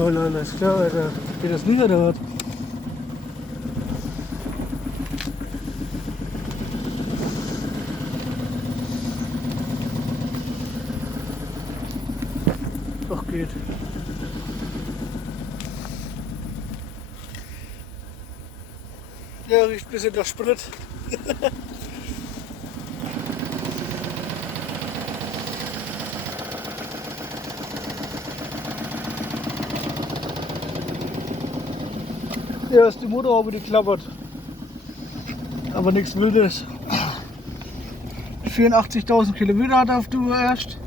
Oh nein, das ist klar, Alter. Geht das nicht oder was? Doch geht. Ja, riecht ein bisschen nach Sprit. Ja, ist die Motorhaube, die klappert. Aber nichts Wildes. 84.000 Kilometer hat er auf Tour erst.